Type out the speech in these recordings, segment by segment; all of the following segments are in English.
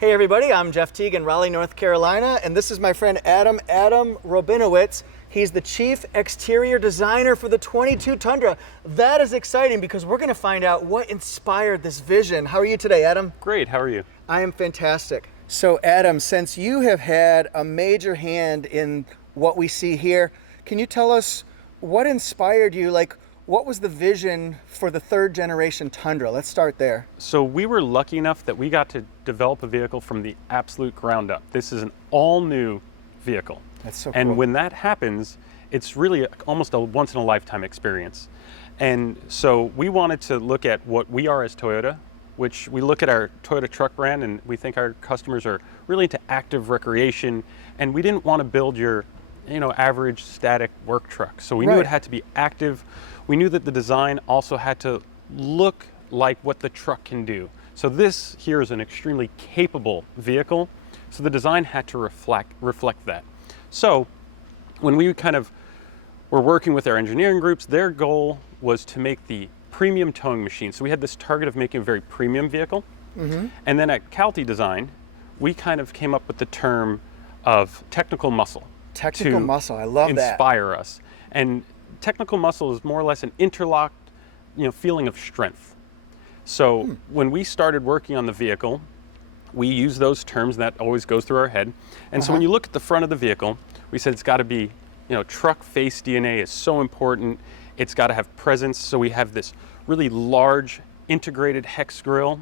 Hey everybody, I'm Jeff Teague in Raleigh, North Carolina, and this is my friend Adam Robinowitz. He's the Chief Exterior Designer for the 22 Tundra. That is exciting because we're going to find out what inspired this vision. How are you today, Adam? Great, how are you? I am fantastic. So Adam, since you have had a major hand in what we see here, can you tell us what inspired you? Like, what was the vision for the third generation Tundra? Let's start there. So we were lucky enough that we got to develop a vehicle from the absolute ground up. This is an all new vehicle. That's so cool. And when that happens, it's really almost a once in a lifetime experience. And so we wanted to look at what we are as Toyota, which we look at our Toyota truck brand and we think our customers are really into active recreation. And we didn't want to build your average static work truck. So we knew it had to be active. We knew that the design also had to look like what the truck can do. So this here is an extremely capable vehicle. So the design had to reflect that. So when we kind of were working with our engineering groups, their goal was to make the premium towing machine. So we had this target of making a very premium vehicle. Mm-hmm. And then at Calty Design, we kind of came up with the term of technical muscle. Technical muscle, I love that. Inspire us. And technical muscle is more or less an interlocked, feeling of strength. So when we started working on the vehicle, we use those terms, that always goes through our head. And so when you look at the front of the vehicle, we said it's got to be, truck face DNA is so important. It's got to have presence. So we have this really large integrated hex grille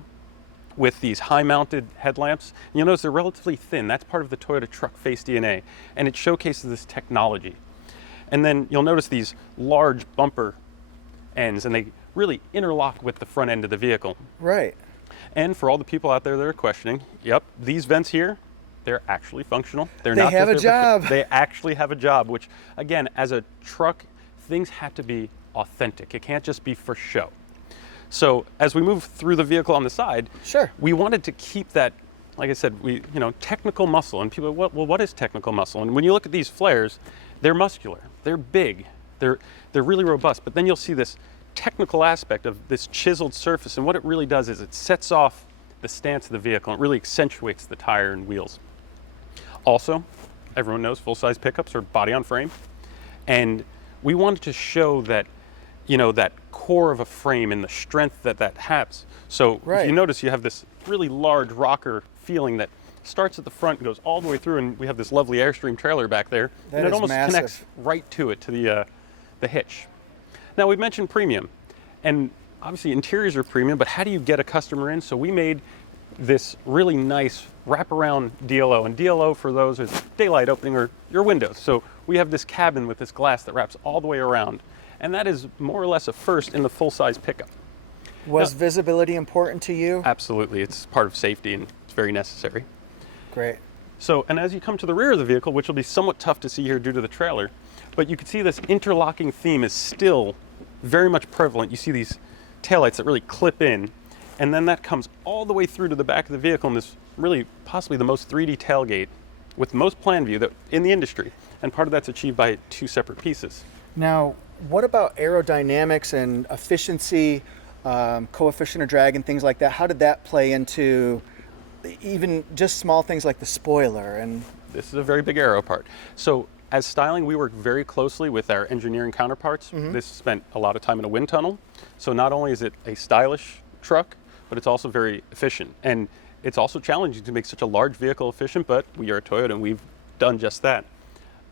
with these high-mounted headlamps. And you'll notice they're relatively thin. That's part of the Toyota truck face DNA. And it showcases this technology. And then you'll notice these large bumper ends, and they really interlock with the front end of the vehicle. Right. And for all the people out there that are questioning, yep, these vents here, they're actually functional. They have a job. They actually have a job, which, again, as a truck, things have to be authentic. It can't just be for show. So as we move through the vehicle on the side, we wanted to keep that, like I said, technical muscle. And people, well, what is technical muscle? And when you look at these flares, they're muscular, they're big, they're really robust. But then you'll see this technical aspect of this chiseled surface. And what it really does is it sets off the stance of the vehicle. It really accentuates the tire and wheels. Also, everyone knows full-size pickups are body on frame. And we wanted to show that, that core of a frame and the strength that has. So if you notice, you have this really large rocker feeling that starts at the front and goes all the way through, and we have this lovely Airstream trailer back there. That and it is almost massive. Connects right to it, to the hitch. Now, we mentioned premium, and obviously interiors are premium, but how do you get a customer in? So we made this really nice wraparound DLO, and DLO for those is daylight opening or your windows. So we have this cabin with this glass that wraps all the way around, and that is more or less a first in the full-size pickup. Was visibility important to you? Absolutely, it's part of safety and it's very necessary. Great. So, and as you come to the rear of the vehicle, which will be somewhat tough to see here due to the trailer, but you can see this interlocking theme is still very much prevalent. You see these taillights that really clip in, and then that comes all the way through to the back of the vehicle in this really possibly the most 3D tailgate with the most plan view in the industry. And part of that's achieved by two separate pieces. Now, what about aerodynamics and efficiency, coefficient of drag and things like that? How did that play into even just small things like the spoiler? And this is a very big aero part. So as styling, we work very closely with our engineering counterparts. This spent a lot of time in a wind tunnel. So not only is it a stylish truck, but it's also very efficient. And it's also challenging to make such a large vehicle efficient, but we are Toyota and we've done just that.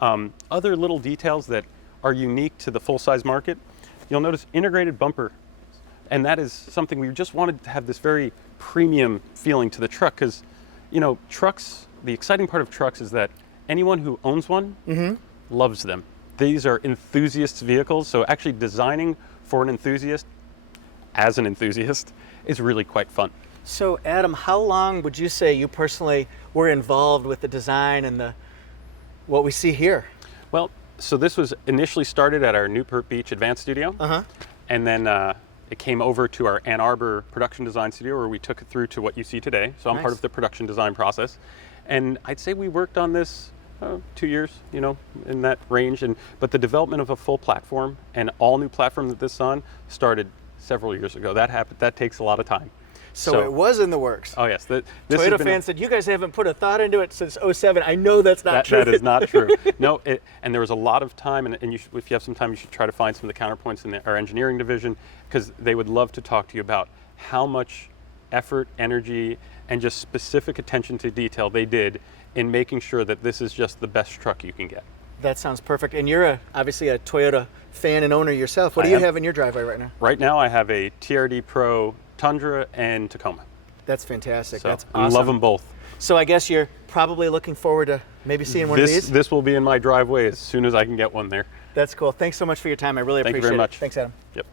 Other little details that are unique to the full-size market, you'll notice integrated bumper. And that is something we just wanted to have this very premium feeling to the truck, because, trucks, the exciting part of trucks is that anyone who owns one loves them. These are enthusiasts' vehicles, so actually designing for an enthusiast, as an enthusiast, is really quite fun. so Adam, how long would you say you personally were involved with the design and what we see here? Well, so this was initially started at our Newport Beach Advanced Studio, and then it came over to our Ann Arbor production design studio where we took it through to what you see today. So I'm part of the production design process. And I'd say we worked on this 2 years, in that range. But the development of a full platform and all new platform that this is on started several years ago. That takes a lot of time. So it was in the works. Oh yes. Toyota fans said, you guys haven't put a thought into it since '07. I know that's not true. That is not true. No, and there was a lot of time, and you should, if you have some time, you should try to find some of the counterpoints in our engineering division, because they would love to talk to you about how much effort, energy, and just specific attention to detail they did in making sure that this is just the best truck you can get. That sounds perfect. And you're obviously a Toyota fan and owner yourself. What do you have in your driveway right now? Right now I have a TRD Pro Tundra and Tacoma. That's fantastic. So That's awesome. I love them both. So I guess you're probably looking forward to maybe seeing one of these? This will be in my driveway as soon as I can get one there. That's cool. Thanks so much for your time. I really appreciate it. Thank you very much. Thanks, Adam. Yep.